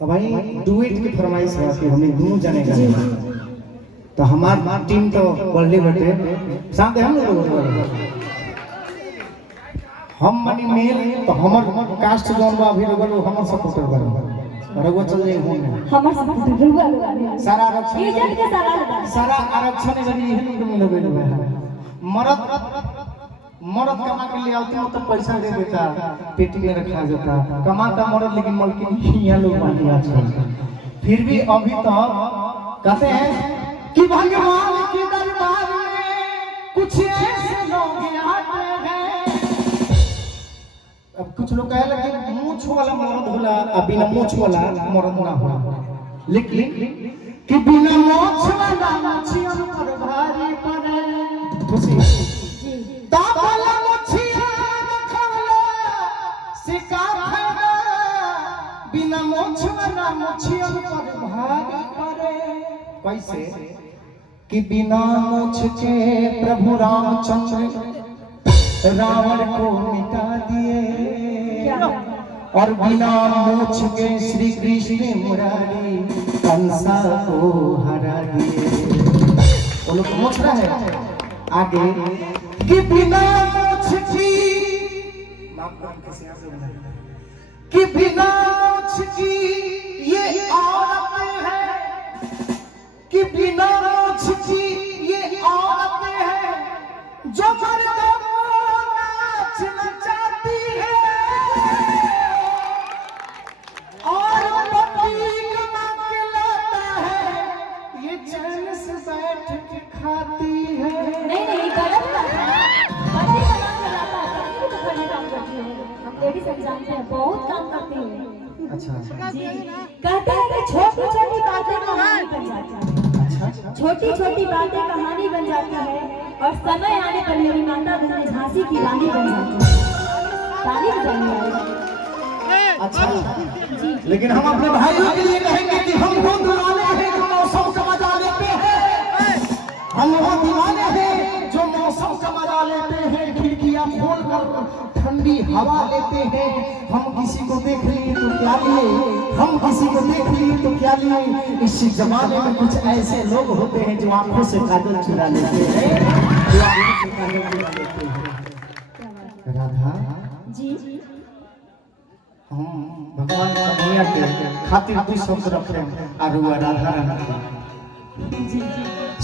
तो भाई डुएट की फरमाइश है कि हमें दोनों जाने का तो हमार टीम तो बल्ले बटे साथ हम लोग हम मनी मेल तो हमर कास्ट जोन बा अभी लोग हमर सपोर्टर बन और वो चल जाए होने हमर सपोर्टर रुआ सारा आरक्षण एजेंट के सारा आरक्षण जब यही लोग है मरद मरद कमा के लिए आते हो तो पैसा दे देता पेटी में रखा जाता कमाता मरद लेकिन मलकिन यहाँ लोग मानी आजकल फिर भी अभी तो कहते हैं कि भगवान के दरबार में कुछ ऐसे लोग आते हैं। अब कुछ लोग कहे लगे मूछ वाला मरद होला और बिना मूछ वाला मरद ना होला लेकिन कि बिना मूछ वाला मछियन पर भारी पड़े खुशी ताबला मुछिया रखला सिका फायदा बिना मोछ वाला मुछिया पर भारी पड़े कैसे कि बिना मोछ के प्रभु रामचंद्र रावण को मिटा दिए और बिना मोछ के श्री कृष्ण मुरारी कंसा को हरा दिए। वो लोग मोछ रहा है आगे कि बिना मोछ की कि बिना मोछ की ये औरतें हैं कि बिना मोछ की ये औरतें हैं जो मर्दों को नाच नचाती है और पति कमा के लाता है ये चैन से बैठ के खाती है। नहीं गलत बात है। पति का नाम लगाता है पति भी तो करने काम करती है। हम लेडीज जानते हैं बहुत काम करती है। अच्छा जी कहते हैं कि छोटी छोटी बातें कहानी बन जाती है। छोटी छोटी बातें कहानी बन जाती है और समय आने पर मेरी माता बहन झांसी की रानी बन जाती है। तारीफ करनी अच्छा लेकिन हम अपने भाइयों के लिए कहेंगे कि हम वो दीवाने हैं जो मौसम का मजा लेते हैं। हम वो दीवाने हैं जो मौसम का मजा लेते हैं खिड़कियां खोलकर ठंडी हवा लेते हैं। हम किसी को देख लिए तो क्या लिए हम किसी को देख लिए तो क्या लिए इस जमाने में कुछ ऐसे लोग होते हैं जो आंखों से काजल चुरा लेते हैं जो आंखों से काजल चुरा लेते हैं। राधा जी हम भगवान कन्हैया के खातिर कोई शब्द रखे और वो राधा रानी जी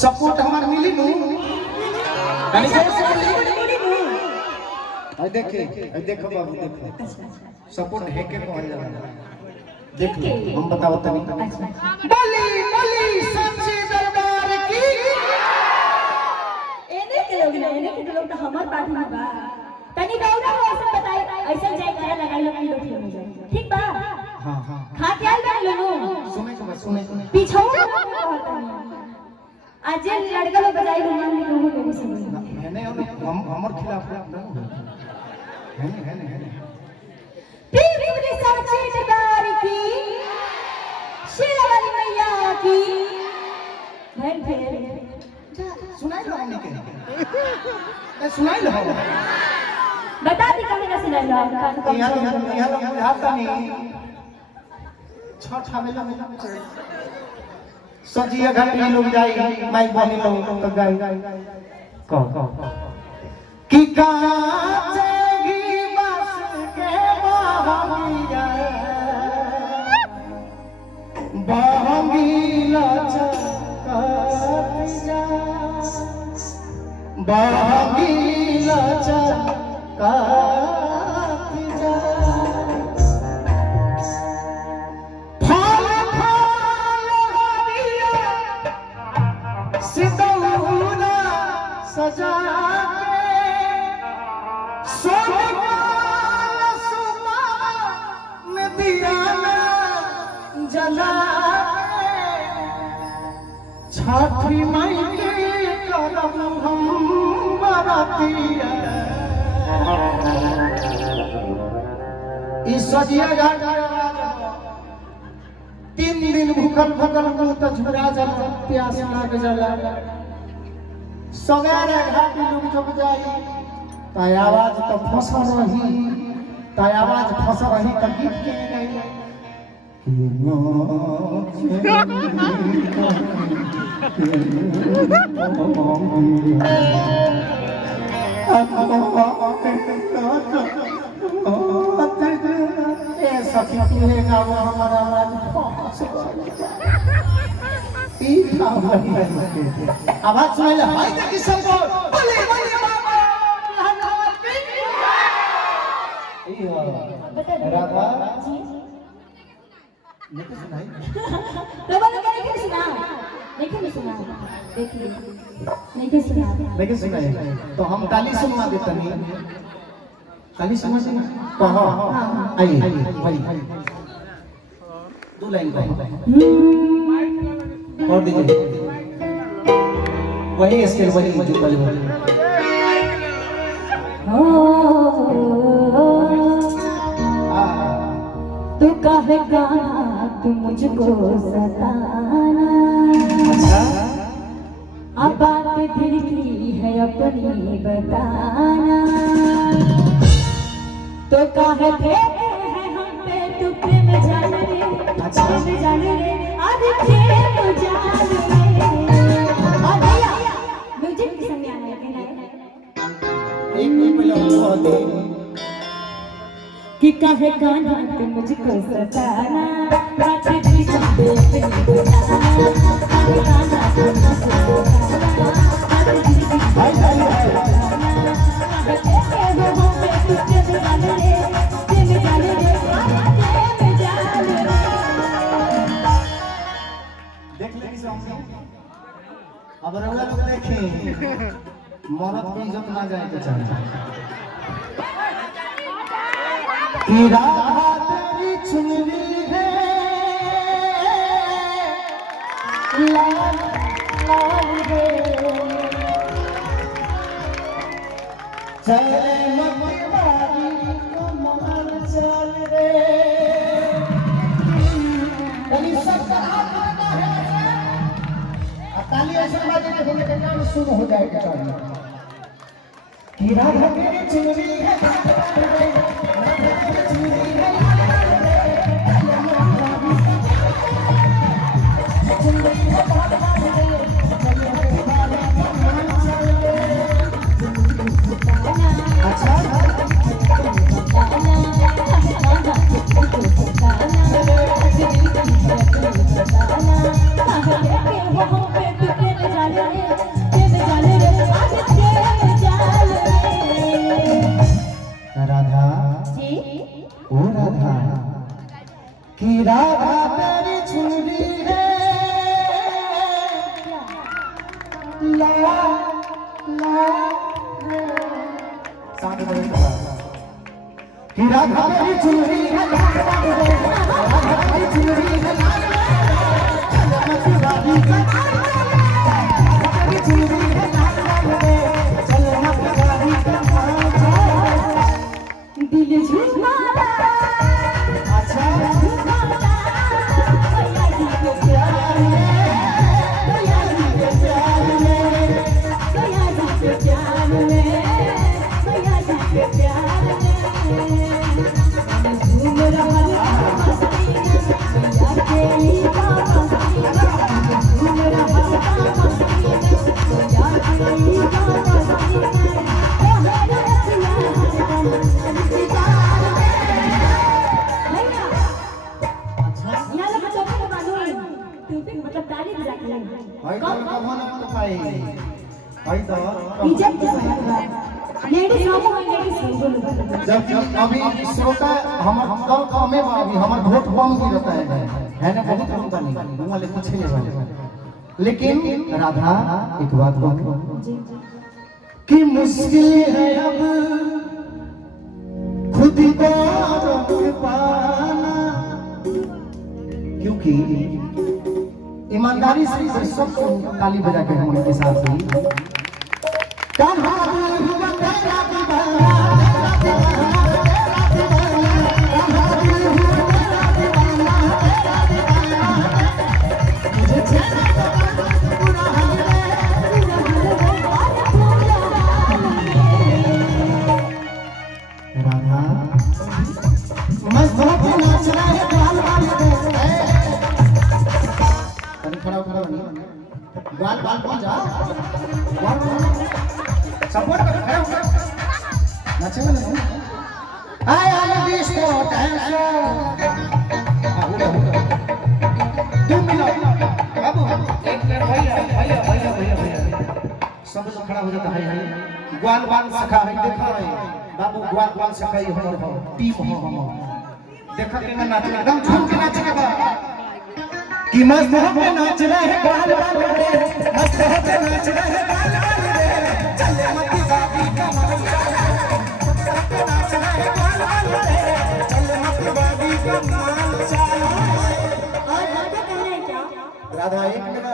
सपोर्ट हमार मिली नु कनी आई देखो बाबू देखो सपोर्ट है के कहल जाला देखो हम बताओ तनी बोली बोली सच्ची दरबार की एने के लोग तो हमार पार्टी में बा तनी गौरा हो ऐसा बताई ऐसा जाय करे लगाई लोग की लोग हो जाए ठीक बा हां खा के आइल बा लोनु सुने के बस सुने पीछवा आज लड़का लोग बजाई रुमान में लोगों को समझ है नहीं हम हमर खिलाफ है पीरी सच्ची दरबार की शेरावाली मैया की बहन फिर सुनाई लो हमने के सुनाई लो बता दी कहीं ना सुना लो यहाँ लोग बुझाता नहीं छठ हमेला में सजिया घर में लोग जाई माई बनी लोग तो गाई कहो कि काचेगी बस के बहंगिया बहंगिला चकाती जा बहंगिला काती जा फल फल हरिया सितौना सजा के सोनकाल सुमा में दिया जला के छठी माई के करम हम बरातिया इस सजिया घाट 3 दिन भूखल मुंह तो झुरा जाला प्यास लाग जाला सवेरे घाट लोग जब जाई तो आवाज तो फंसा रही तो आवाज फंसा रही तो गीत के गई सखी तुहे का वो हमारा आवाज सुनाइला हाय देखी सबको बोले बोले बाबा राधा नहीं सुनाई तो बोलो क्या नहीं सुना नहीं सुना देखिए नहीं सुना लेकिन सुनाई तो हम ताली सुनवा देते नहीं ताली सुनवा देंगे तो हाँ आइए वही दो लाइन और दीजिए वही स्केल वही जो पहले तू काहे गाना तू मुझको सताना अच्छा अब बात दिल की है अपनी बताना तो काहे फेंके है हम पे तू प्रेम जान रे अच्छा। प्रेम जान रे आज प्रेम जान रे और भैया म्यूजिक की संज्ञा है कि नहीं एक मिनट पहले और दे कि काहे गाना तू मुझको सताना बात दिल की है अपनी बताना काहे गाना तू मुझको सताना बात दिल की है हाय हाय हाय देख ले किसी अब रउआ लोग देखें मौत की इज्जत ना जाए तो चाहिए कि राधा तेरी चुनरी है लाल लाल रे चले मगवारी कमल चल रे कनी सब हाथ लगा है ताली ऐसा बाजे के होने के काम शुरू हो जाएगा चाहिए कि राधा तेरी चुनरी है राधा तेरी चुनरी है चुनरी है बहुत राधा ओ राधा कि राधा तेरी चुनरी है ला ला साथ में कि राधा तेरी चुनरी है राधा तेरी चुनरी है दिल झूठा अच्छा भाई तो कौन ना तो पाए भाई तो लेडीज लोगों में लेडीज जब अभी श्रोता हम दल कमे अभी हमार वोट कम गिरता है ना बहुत कम नहीं हम वाले कुछ नहीं वाले लेकिन राधा एक बात कहूं कि मुश्किल है अब खुद को रोक पाना क्योंकि ईमानदारी से सब ताली बजा के हम उनके साथ ही कहाँ हुआ तेरा दीवाना राधा मस्त बहुत नाच रहा है ग्वाल बाल कौन जा सपोर्ट कर खड़ा हो नाचे वाले हो I am disco dancer 2 minute बाबू एक मिनट भैया सब लोग खड़ा हो जाता है ग्वाल बाल सखा है देखा है बाबू ग्वाल बाल सखा ही हमर हो टीम हो हम देखा के नाच एकदम झूम के नाचे के बा कि मस्त होके नाच रहे ग्वाल बाल रे मस्त होके नाच रहे ग्वाल बाल रे चले मती बाबी कमाल नाच रहे ग्वाल बाल रे चले मती बाबी कमाल चालो और हमको कहना है क्या? राधा एक मिनट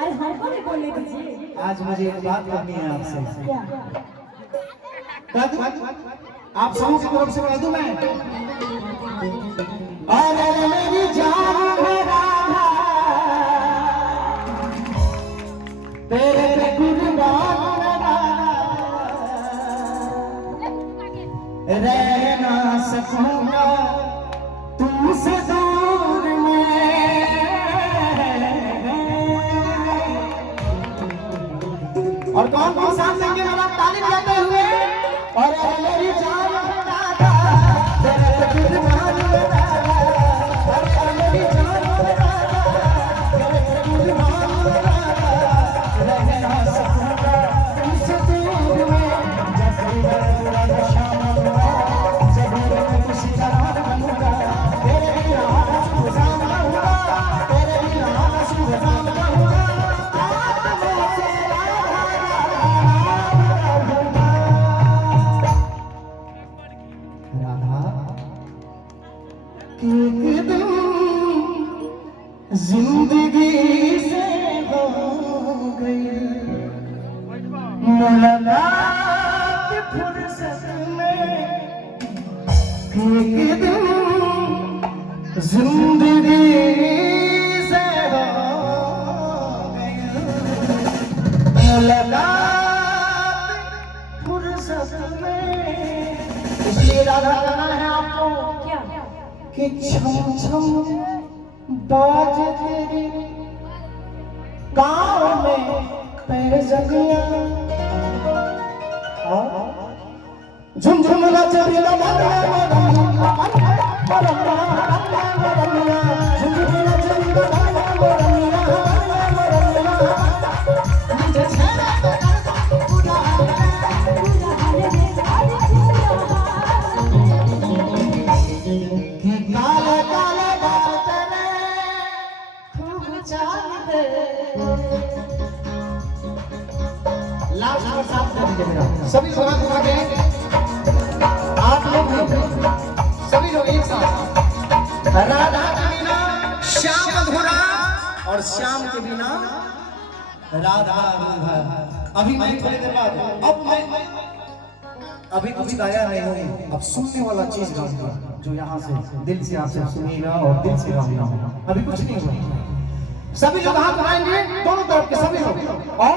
अरे हमको नहीं बोलने दीजिए। आज मुझे एक बात करनी है आपसे क्या? आप सबों की तरफ से बता दूं मैं अरे मेरी जान है राधा तेरे कुर्बान राधा रह ना सकूंगा तुमसे दूर में और कौन कौन साथ देंगे मेरा ताली बजाते हुए और मेरी जान राधा तेरे कुर्बान राधा और मेरी जान राधा तेरे कुर्बान राधा रह ना सकूंगा तुमसे दूर में जब भी मैं शाम हुआ जब भी मैं किसी तरह बनूंगा तेरे बिना सुजान रहूंगा तेरे बिना सुजान रहूंगा एक दिन जिंदगी से हो गई मुलाकात फुर्सत में एक दिन जिंदगी से हो गई मुलाकात फुर्सत में इसलिए राधा गाना है आपको क्या? कि छम छम बाज तेरी गाँव में पैजनिया झुम झुम नाचे बिना मरना मरना मरना मरना झुम झुम नाचे बिना मरना मरना मुझे छेड़ा पूरा काले काले बाल तेरे खूब चाहते लास्ट में साफ कर दीजिए मेरा सभी लोग हाथ उठा के आप लोग सभी लोग एक साथ राधा के बिना श्याम अधूरा और श्याम के बिना राधा अधूरा अभी मैं थोड़ी देर बाद अब मैं अभी कुछ गाया नहीं हूँ अब सुनने वाला चीज गाऊंगा जो यहाँ से दिल से आपसे सुनेगा और दिल से गाऊंगा अभी कुछ नहीं हुआ सभी लोग हाथ उठाएंगे दोनों तरफ के सभी लोग और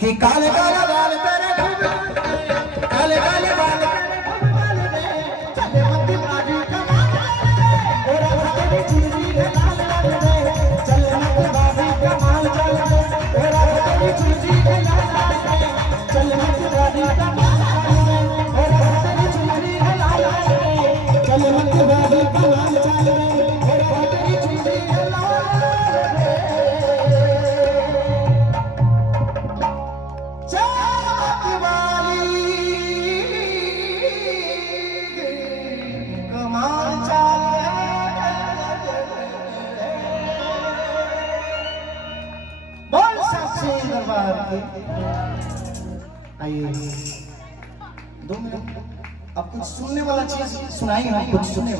कि काले काले बाल तेरे काले काले बाल चले मत बाजी कमाल और तेरी चुनरी है लाल लाल रे चले मत बाजी कमाल चल और तेरी चुनरी है लाल लाल रे चले मत बाजी कमाल और तेरी चुनरी है लाल लाल रे चले मत बाजी कमाल चल और तेरी चुनरी है लाल रे चाँद वाली कमाल चाल बोल सच्चे दरबार के आइए 2 मिनट अब कुछ सुनने वाला चीज सुनाई हम कुछ सुने